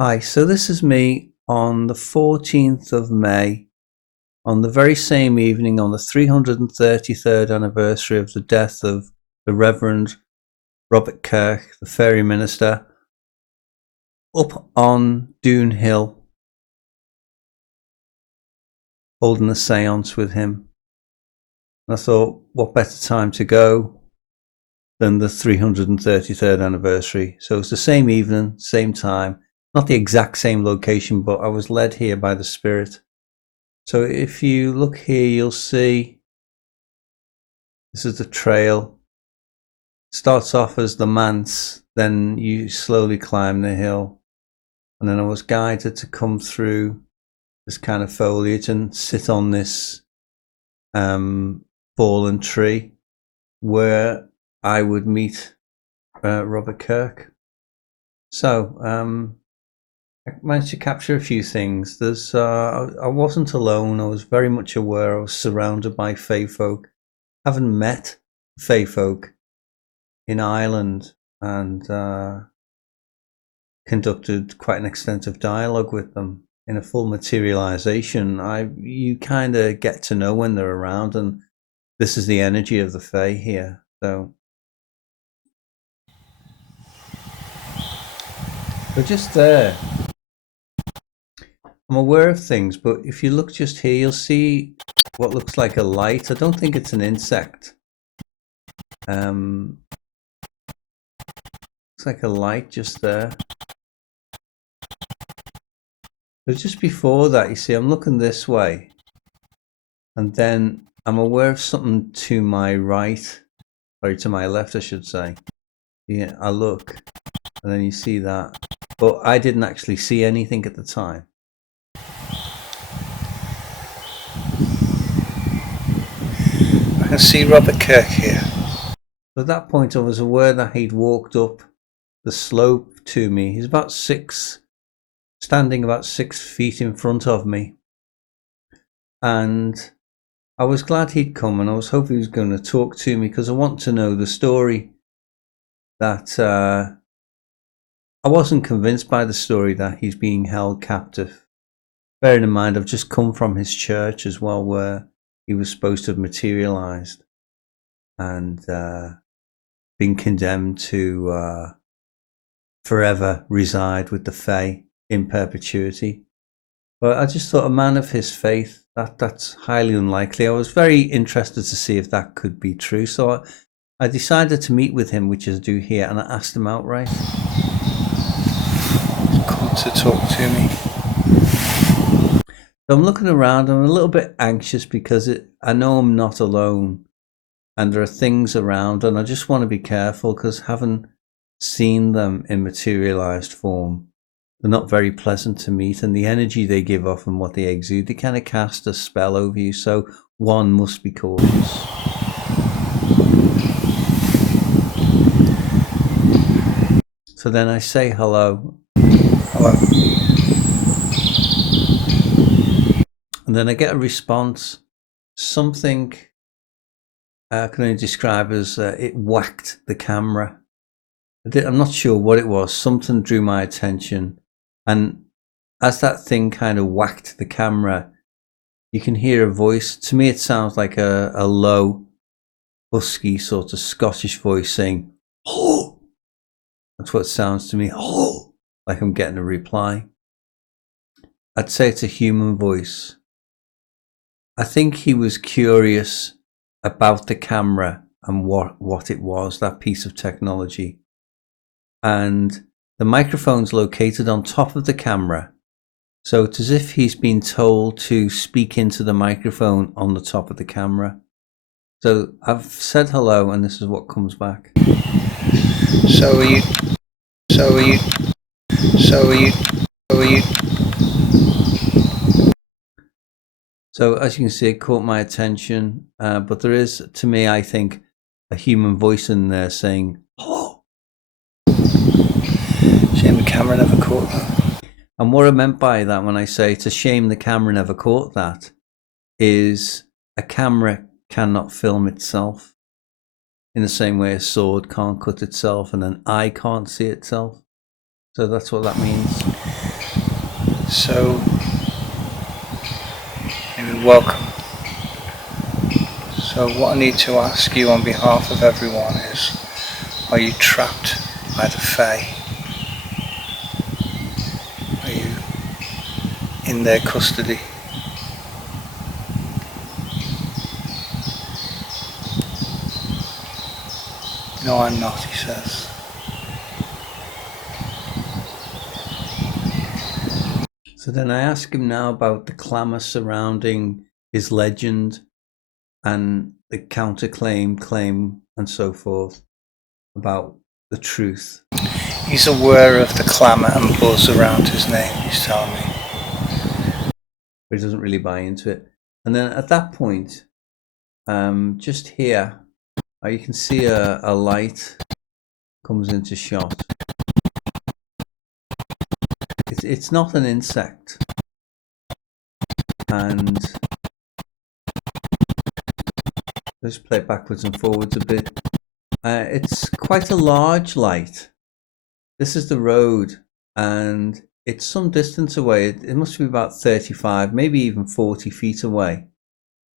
Hi, so this is me on the 14th of May, on the very same evening, on the 333rd anniversary of the death of the Reverend Robert Kirk, the fairy minister, up on Doon Hill, holding a séance with him. And I thought, what better time to go than the 333rd anniversary? So it's the same evening, same time, not the exact same location, but I was led here by the Spirit. So if you look here, you'll see this is the trail. It starts off as the manse, then you slowly climb the hill. And then I was guided to come through this kind of foliage and sit on this fallen tree where I would meet Robert Kirk. So I managed to capture a few things. I wasn't alone. I was very much aware. I was surrounded by fae folk. Haven't met fae folk in Ireland, and conducted quite an extensive dialogue with them in a full materialization. You kind of get to know when they're around, and this is the energy of the fae here. So they're just there. I'm aware of things, but if you look just here, you'll see what looks like a light. I don't think it's an insect. Looks like a light just there. But just before that, you see, I'm looking this way, and then I'm aware of something to my right, or to my left, I should say. Yeah, I look, and then you see that, but I didn't actually see anything at the time. I can see Robert Kirk here. So at that point, I was aware that he'd walked up the slope to me. He's standing about 6 feet in front of me. And I was glad he'd come, and I was hoping he was going to talk to me, because I want to know the story. That I wasn't convinced by the story that he's being held captive. Bearing in mind, I've just come from his church as well, where he was supposed to have materialized and been condemned to forever reside with the fae in perpetuity. But I just thought, a man of his faith, that's highly unlikely. I was very interested to see if that could be true. So I decided to meet with him, which is do here, and I asked him outright. Come to talk to me. So I'm looking around, I'm a little bit anxious because I know I'm not alone, and there are things around, and I just want to be careful because having seen them in materialized form, they're not very pleasant to meet, and the energy they give off and what they exude, they kind of cast a spell over you, so one must be cautious. So then I say hello. Hello. And then I get a response. Something I can only describe as it whacked the camera. I'm not sure what it was. Something drew my attention. And as that thing kind of whacked the camera, you can hear a voice. To me, it sounds like a low, husky sort of Scottish voice saying, "Oh!" That's what it sounds to me. "Oh!" Like I'm getting a reply. I'd say it's a human voice. I think he was curious about the camera and what it was, that piece of technology. And the microphone's located on top of the camera. So it's as if he's been told to speak into the microphone on the top of the camera. So I've said hello, and this is what comes back. So are you? So as you can see, it caught my attention, but there is, to me, I think, a human voice in there saying, "Hello." Shame the camera never caught that. And what I meant by that, when I say it's a shame the camera never caught that, is a camera cannot film itself in the same way a sword can't cut itself and an eye can't see itself. So that's what that means. So, welcome. So what I need to ask you on behalf of everyone is, are you trapped by the Fae? Are you in their custody? No, I'm not, he says. So then I ask him now about the clamour surrounding his legend and the counterclaim, claim, and so forth about the truth. He's aware of the clamour and buzz around his name, he's telling me. But he doesn't really buy into it. And then at that point, just here, you can see a light comes into shot. It's not an insect. And let's play it backwards and forwards a bit. It's quite a large light. This is the road, and it's some distance away. It must be about 35, maybe even 40 feet away,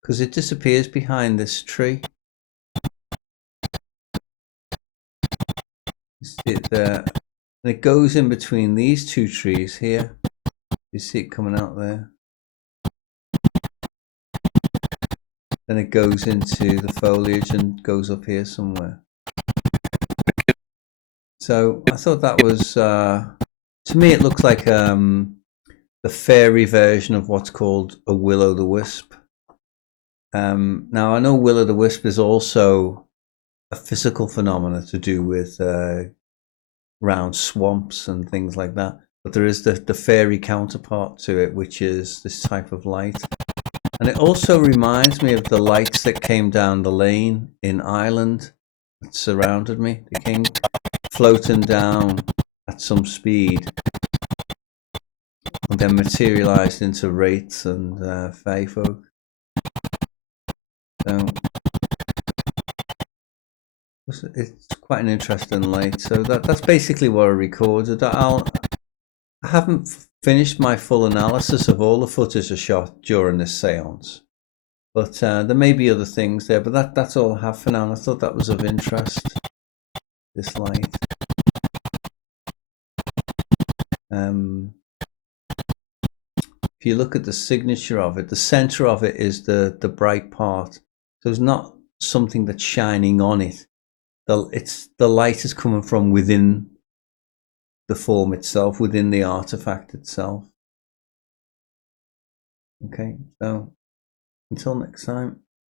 because it disappears behind this tree. And it goes in between these two trees here. You see it coming out there. Then it goes into the foliage and goes up here somewhere. So I thought that was, to me, it looks like the fairy version of what's called a will-o'-the-wisp. Now I know will-o'-the-wisp is also a physical phenomena to do with round swamps and things like that. But there is the fairy counterpart to it, which is this type of light. And it also reminds me of the lights that came down the lane in Ireland that surrounded me. They came floating down at some speed and then materialized into wraiths and fae folk. So it's quite an interesting light. So that's basically what I recorded. I haven't finished my full analysis of all the footage I shot during this seance, but there may be other things there, but that's all I have for now, and I thought that was of interest, this light. If you look at the signature of it, the center of it is the bright part, so it's not something that's shining on it. The light is coming from within the form itself, within the artifact itself. Okay, so until next time.